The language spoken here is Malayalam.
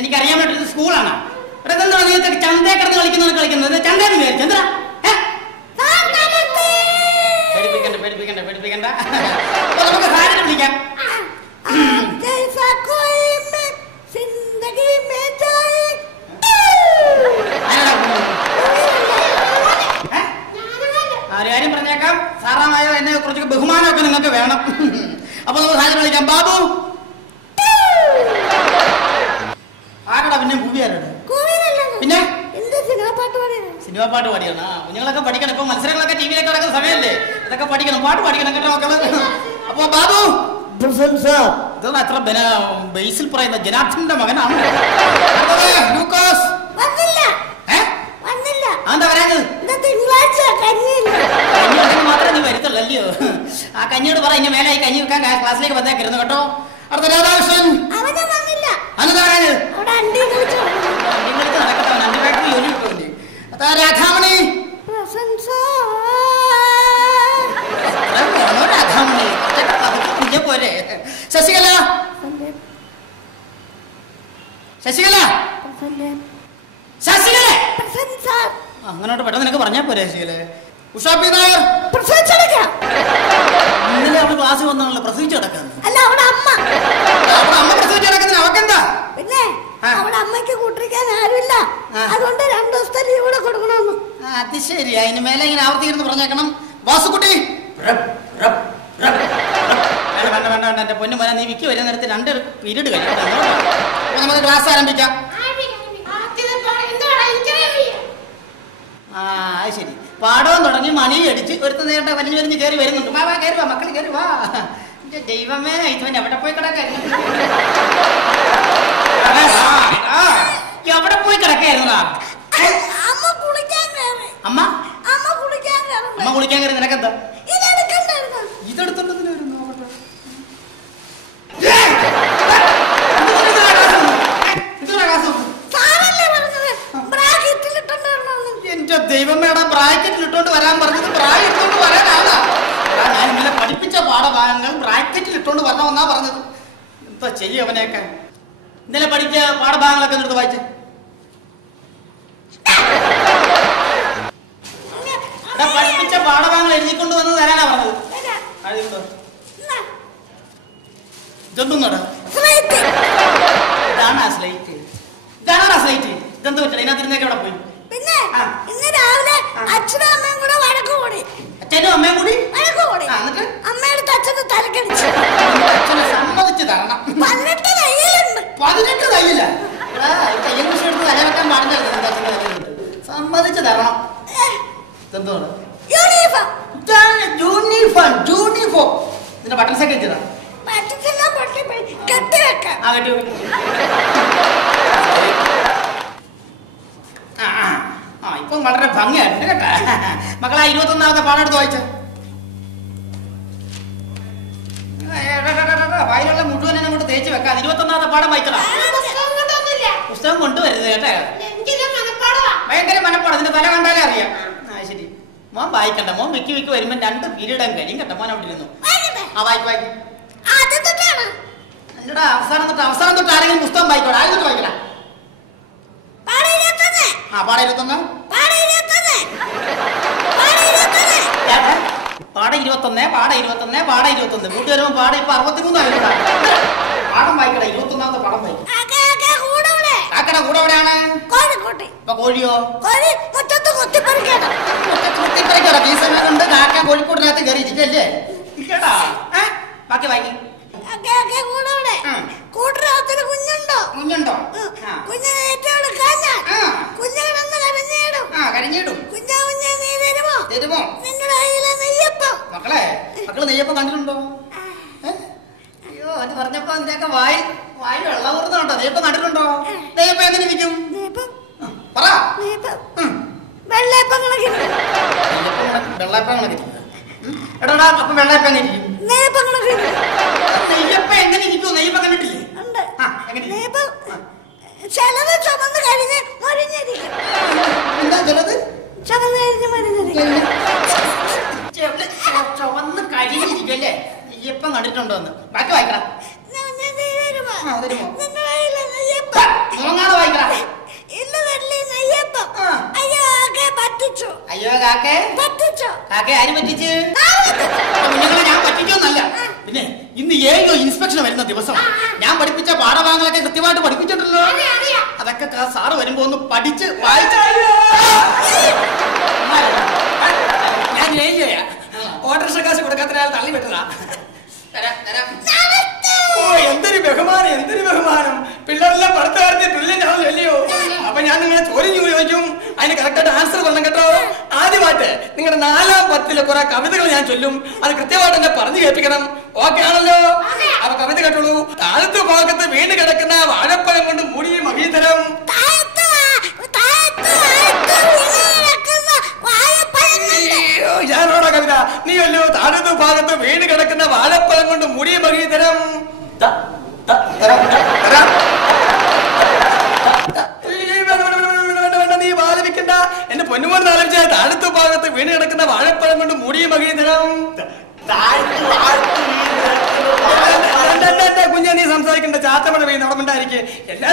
എനിക്കറിയാൻ പറ്റുന്ന സ്കൂളാണ്. ചന്തേ കിടന്ന് കളിക്കുന്നത് ചന്തേന്ന് വിചാരിച്ചു. എന്താ പേടിപ്പിക്കണ്ട. നമുക്ക് ഹാരിനെ വിളിക്കാം. ഒരു കാര്യം പറഞ്ഞേക്കാം, സാറാമായ എന്നെ കുറച്ച് ബഹുമാനമൊക്കെ നിങ്ങൾക്ക് വേണം. അപ്പൊ നമുക്ക് ഹാരിനെ വിളിക്കാം. ബാബു. ആരാടാ പിന്നെ മൂവി ആരാണ്? പിന്നെ സിനിമ പാട്ട് പാടിയാണ്. കുഞ്ഞുങ്ങളൊക്കെ പഠിക്കണം. ഇപ്പൊ മത്സരങ്ങളൊക്കെ ടിവിയിലൊക്കെ നടക്കുന്ന സമയമല്ലേ, അതൊക്കെ പഠിക്കണം, പാട്ട് പഠിക്കണം കേട്ടോ മക്കള്. അപ്പൊ ബാബു ഇതൊന്നും അത്ര ബേസിൽ പറയുന്ന ജനാർദ്ദന്റെ മകനാണ്. എന്താ പറയുന്നത്? മാത്രമേ നീ വരുത്തുള്ളൂ. ആ കഞ്ഞിയോട് പറ ഇനി മേലെ ഈ കഞ്ഞി വെക്കാൻ ക്ലാസ്സിലേക്ക് വന്നേക്കരുന്നു കേട്ടോ. അടുത്ത രാധാകൃഷ്ണൻ. അതെന്താ പറയുന്നത്? രാധാമണി. പോരെ. ശശികല. അങ്ങനോട്ട് പെട്ടെന്ന് നിനക്ക് പറഞ്ഞാ പോരെ ശശികല. ഉഷാപ്പി നായർ. ഇന്നലെ അവള് ക്ലാസ് വന്നാണല്ലോ പ്രസവിച്ചു കിടക്കുന്നത്. അമ്മ പ്രസവിച്ചു കിടക്കുന്നതിന് അവക്കെന്താ? പിന്നെ അവിടെ അമ്മയ്ക്ക് കൂട്ടിരിക്കാൻ ആരുമില്ല, അതുകൊണ്ട് 2 ദിവസത്തെ ലീവ് കൂടെ കൊടുക്കണമെന്ന്. അത് ശരി. അതിന് മേലെ ഇങ്ങനെ ആവർത്തിക്കുന്നു പറഞ്ഞേക്കണം. വാസുക്കുട്ടി. വേണ്ട എന്റെ പൊന്നു മോനെ, നീ വിക്കി വരുന്ന നേരത്തെ 2 പീരീഡ് കഴിയും. നമുക്ക് ക്ലാസ് ആരംഭിക്കാം. അത് ശരി. പാടവും തുടങ്ങി മണി അടിച്ച് ഒരുത്ത നേരത്തെ വലിഞ്ഞ് കയറി വരുന്നുണ്ട്. വാ കയറി വാ മക്കള് കയറി വാ. ദൈവമേ, ഇവൻ എവിടെ പോയി കിടക്കായിരുന്നു? എവിടെ പോയി കിടക്കായിരുന്നു? അമ്മ കുളിക്കാൻ കയറി. നിനക്കെന്താ ഇതെടുത്തോണ്ടെന്ന് വരുന്നു? എന്റെ ദൈവമേടാ, ബ്രാക്കറ്റിൽ ഇട്ടോണ്ട് വരാൻ പറഞ്ഞത് ബ്രാക്കറ്റ് ഇട്ടോണ്ട് വരാനാണ്. ഞാൻ ഇന്നലെ പഠിപ്പിച്ച പാഠഭാഗങ്ങൾ ബ്രാക്കറ്റിൽ ഇട്ടോണ്ട് വരണമെന്നാ പറഞ്ഞത്. എന്താ ചെയ്യും അവനെയൊക്കെ? ഇന്നലെ പഠിച്ച പാഠഭാഗങ്ങളൊക്കെ എടുത്ത് വായിച്ചേ. പഠിപ്പിച്ച പാഠഭാഗങ്ങൾ എഴുതിക്കൊണ്ട് വന്ന് തരാനാ പറഞ്ഞത്. ഇതൊന്നുംടാ. ഇതാണ് ആ സ്ലൈറ്റ്. ഇതെന്ത് പറ്റില്ല? ഇതിനകത്തിരുന്നേക്ക് എവിടെ പോയി? പിന്നെ ഇന്ന് രാവിലെ അച്ഛനും അമ്മയും കൂടെ വഴക്ക് കൂടി. അച്ഛനും അമ്മയും കൂടി എന്നിട്ട് അമ്മയുടെ അച്ഛന് തലക്കടിച്ചു. അച്ഛനെ സമ്മതിച്ചു തരണം. 18 തയ്യലുണ്ട്. 18 തയ്യല? തയ്യൽ കൃഷി എടുത്ത് തലവെക്കാൻ പാടുന്നുണ്ട്. സമ്മതിച്ചു തരണം. എന്താണ് യൂണിഫോം? ഇതിന്റെ ബട്ടൺസ് ഒക്കെ വെച്ചതാ. ഇപ്പം വളരെ ഭംഗിയായിട്ടുണ്ട് കേട്ടാ. മക്കളെ 21ാമത്തെ പാഠം എടുത്ത് വായിച്ച. വായിലുള്ള മുഴുവൻ അങ്ങോട്ട് തേച്ച് വെക്കാം. 21ാമത്തെ പാഠം വായിച്ചടാ. പുസ്തകം കൊണ്ടുവരുത് കേട്ടാ. ഭയങ്കര മനപ്പാടം. ഇതിന്റെ തല കണ്ടാലേ അറിയാം. ശരി, മോൻ വായിക്കണ്ട. മോൻ വിക്കി വരുമ്പോ 2 പീരീഡ് കഴിയും കേട്ടോ. മോൻ അവിടെ ഇരുന്നു. വായിക്കും. എന്നോടാ അവസാനം തൊട്ട് ആരെങ്കിലും പുസ്തകം വായിക്കോടാ. ആരും വായിക്കടാ. പാഠം 21. കൂട്ടി വരുമ്പോ പാഠം ഇപ്പൊ 63 ആയിട്ടാ. പാഠം വായിക്കട. 21ാമത്തെ പാഠം വായിക്കും. കാക്കട കൂടെ എവിടെയാണ്? ഇപ്പൊ കോഴിയോ? കുത്തിപ്പറിക്കടാ. ഈ സമയത്തുണ്ട് കാക്ക കോഴിക്കോടിനകത്ത് കയറി ഇരിക്കല്ലേ? ഇല്ലടാ. ബാക്കി വായിക്കും. കുഞ്ഞുണ്ടോ? കരഞ്ഞിടും. തരുമോ? മക്കള് നെയ്യപ്പം കണ്ടിട്ടുണ്ടോ? അയ്യോ, അത് പറഞ്ഞപ്പോ അതിന്റെയൊക്കെ വായിൽ വെള്ളം ഊർന്നുണ്ടോ? നെയ്യപ്പം കണ്ടിട്ടുണ്ടോ? നെയ്യപ്പം എങ്ങനെ ഇരിക്കും? പറ. വെള്ളയപ്പം കണക്കിരിക്കും. എടാ അപ്പൊ വെള്ളയപ്പം എങ്ങനെ ഇരിക്കും? നെയ്യപ്പം എങ്ങനെ ഇരിക്കും? നെയ്യപ്പം കണ്ടിട്ടില്ലേ? ചിലത് ചുമന്ന് കഴിഞ്ഞ് മൊരിഞ്ഞിരിക്കും. എന്താ ചിലത്? ചുമന്ന് കഴിഞ്ഞ് മൊരിഞ്ഞിരിക്കും. ചുവന്ന് കഴിഞ്ഞിരിക്കല്ലേ? നെയ്യപ്പം കണ്ടിട്ടുണ്ടോ എന്ന് ബാക്കി വായിക്കണം. പോങ്ങാതെ വായിക്കടാ. അയ്യോ കാക്കേ കാക്കേ ആര് പറ്റിച്ച്? കുഞ്ഞുങ്ങളെ ഞാൻ പറ്റിച്ചോന്നല്ല. പിന്നെ ഇന്ന് ഏഴോ ഇൻസ്പെക്ഷൻ വരുന്ന ദിവസം ഞാൻ പഠിപ്പിച്ച പാഠഭാഗങ്ങളൊക്കെ കൃത്യമായിട്ട് പഠിപ്പിച്ചിട്ടുണ്ടല്ലോ. അതൊക്കെ സാറ് വരുമ്പോ ഒന്ന് പഠിച്ച് വായിച്ച ഞാൻ ജയിക്കുകയാ. ഓട്ടോറിക്ഷ കാശ് കൊടുക്കാത്ത ആൾ തള്ളി വിട്ടതാ. ഓ എന്തൊരു ബഹുമാനം, എന്തൊരു ബഹുമാനം. പിള്ളേരെല്ലാം പഠിത്തകാരത്തെ ബ്രില്യൻ്റ് അല്ലയോ? അപ്പൊ ഞാൻ നിങ്ങളെ ചോദ്യം ചോദിക്കും, അതിന് കറക്റ്റായിട്ട് ആൻസർ പറഞ്ഞു കേട്ടോ. ആദ്യമായിട്ട് നിങ്ങളുടെ 4ാം പത്തിലെ കുറെ കവിതകൾ ഞാൻ ചൊല്ലും, അത് കൃത്യമായിട്ട് എന്നെ പറഞ്ഞു കേൾപ്പിക്കണം. ഓക്കെ ആണല്ലോ? അപ്പൊ കവിത കേട്ടോളൂ. താഴത്തെ ഭാഗത്ത് വീണ് കിടക്കുന്ന വാഴപ്പഴം കൊണ്ട് മൂടിയ മഹീതരം. ഞാനോടാ കവിത, നീ അല്ലോ. താഴത്തെ ഭാഗത്ത് വീണ് കിടക്കുന്ന വാഴപ്പഴം കൊണ്ട് മൂടിയ മഹീതരം. നീ ബാധിക്കണ്ട, എന്റെ പൊന്നുമോൻ ആലോചിച്ച താഴത്തെ ഭാഗത്ത് വീണ് കിടക്കുന്ന വാഴപ്പഴം കൊണ്ട് മൂടിയ മഹീതരം. കുഞ്ഞ നീ സംസാരിക്കണ്ട, ചാത്തമഴ പെയ്യുന്ന അവിടെ ഉണ്ടായിരിക്കെ. എല്ലാ